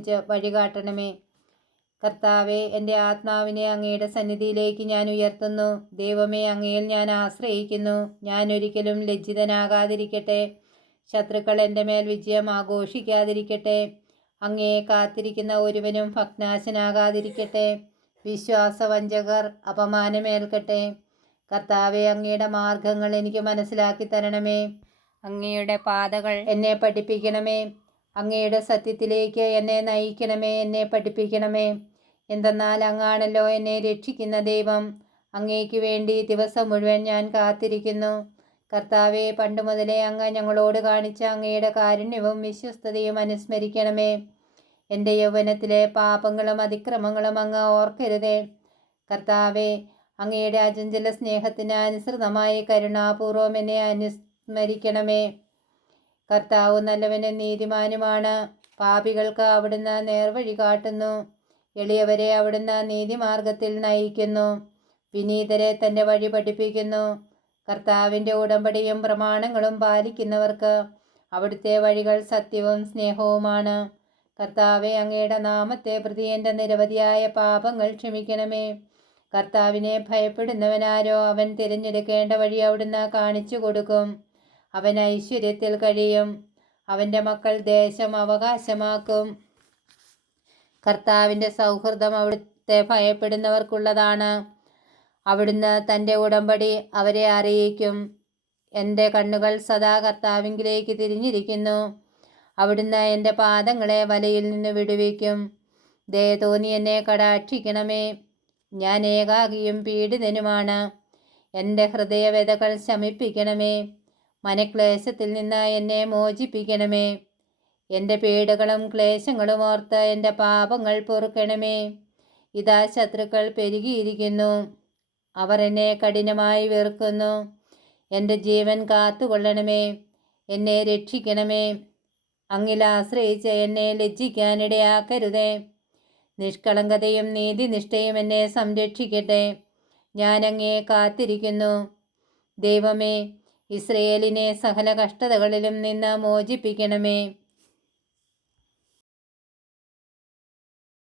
പതിനഞ്ച് വഴി കാട്ടണമേ കർത്താവെ എന്റെ ആത്മാവിനെ അങ്ങയുടെ സന്നിധിയിലേക്ക് ഞാൻ ഉയർത്തുന്നു. ദൈവമേ അങ്ങയിൽ ഞാൻ ആശ്രയിക്കുന്നു. ഞാൻ ഒരിക്കലും ലജ്ജിതനാകാതിരിക്കട്ടെ. ശത്രുക്കൾ എന്റെ മേൽ വിജയം ആഘോഷിക്കാതിരിക്കട്ടെ. അങ്ങയെ കാത്തിരിക്കുന്ന ഒരുവനും ഭഗ്നാശനാകാതിരിക്കട്ടെ. വിശ്വാസവഞ്ചകർ അപമാനമേൽക്കട്ടെ. കർത്താവെ അങ്ങയുടെ മാർഗങ്ങൾ എനിക്ക് മനസ്സിലാക്കി തരണമേ. അങ്ങയുടെ പാതകൾ എന്നെ പഠിപ്പിക്കണമേ. അങ്ങയുടെ സത്യത്തിലേക്ക് എന്നെ നയിക്കണമേ എന്നെ പഠിപ്പിക്കണമേ. എന്തെന്നാൽ അങ്ങാണല്ലോ എന്നെ രക്ഷിക്കുന്ന ദൈവം. അങ്ങേക്ക് വേണ്ടി ദിവസം മുഴുവൻ ഞാൻ കാത്തിരിക്കുന്നു. കർത്താവെ പണ്ട് മുതലേ അങ്ങ് ഞങ്ങളോട് കാണിച്ച അങ്ങയുടെ കാരുണ്യവും വിശ്വസ്തതയും അനുസ്മരിക്കണമേ. എന്റെ യൗവനത്തിലെ പാപങ്ങളും അതിക്രമങ്ങളും അങ്ങ് ഓർക്കരുതേ. കർത്താവെ അങ്ങയുടെ അചഞ്ചല സ്നേഹത്തിന് അനുസൃതമായി കരുണാപൂർവം എന്നെ അനുസ്മരിക്കണമേ. കർത്താവ് നല്ലവനും നീതിമാനുമാണ്. പാപികൾക്ക് അവിടുന്ന് നേർവഴി കാട്ടുന്നു. എളിയവരെ അവിടുന്ന് നീതിമാർഗത്തിൽ നയിക്കുന്നു. വിനീതരെ തന്റെ വഴി പഠിപ്പിക്കുന്നു. കർത്താവിന്റെ ഉടമ്പടിയും പ്രമാണങ്ങളും പാലിക്കുന്നവർക്ക് അവിടുത്തെ വഴികൾ സത്യവും സ്നേഹവുമാണ്. കർത്താവെ അങ്ങയുടെ നാമത്തെ പ്രതി എന്റെ നിരവധിയായ പാപങ്ങൾ ക്ഷമിക്കണമേ. കർത്താവിനെ ഭയപ്പെടുന്നവനാരോ അവൻ തിരഞ്ഞെടുക്കേണ്ട വഴി അവിടുന്ന് കാണിച്ചു കൊടുക്കും. അവൻ ഐശ്വര്യത്തിൽ കഴിയും. അവന്റെ മക്കൾ ദേശം അവകാശമാക്കും. കർത്താവിന്റെ സൗഹൃദം അവിടുത്തെ ഭയപ്പെടുന്നവർക്കുള്ളതാണ്. അവിടുന്ന് തന്റെ ഉടമ്പടി അവരെ അറിയിക്കും. എന്റെ കണ്ണുകൾ സദാ കർത്താവിങ്കിലേക്ക് തിരിഞ്ഞിരിക്കുന്നു. അവിടുന്ന് എന്റെ പാദങ്ങളെ വലയിൽ നിന്ന് വിടുവിക്കും. ദേ തോന്നി എന്നെ കടാക്ഷിക്കണമേ. ഞാൻ ഏകാകിയും പീഡിതനുമാണ്. എന്റെ ഹൃദയവേദകൾ ശമിപ്പിക്കണമേ. മനക്ലേശത്തിൽ നിന്ന് എന്നെ മോചിപ്പിക്കണമേ. എന്റെ പേടുകളും ക്ലേശങ്ങളും ഓർത്ത് എന്റെ പാപങ്ങൾ പൊറുക്കണമേ. ഇതാ ശത്രുക്കൾ പെരുകിയിരിക്കുന്നു. അവർ എന്നെ കഠിനമായി വെറുക്കുന്നു. എന്റെ ജീവൻ കാത്തുകൊള്ളണമേ. എന്നെ രക്ഷിക്കണമേ. അങ്ങിൽ ആശ്രയിച്ച് എന്നെ ലജ്ജിക്കാനിടയാക്കരുതേ. നിഷ്കളങ്കതയും നീതിനിഷ്ഠയും എന്നെ സംരക്ഷിക്കട്ടെ. ഞാൻ അങ്ങേ കാത്തിരിക്കുന്നു. ദൈവമേ ഇസ്രയേലിനെ സകല കഷ്ടതകളിലും നിന്ന് മോചിപ്പിക്കണമേ.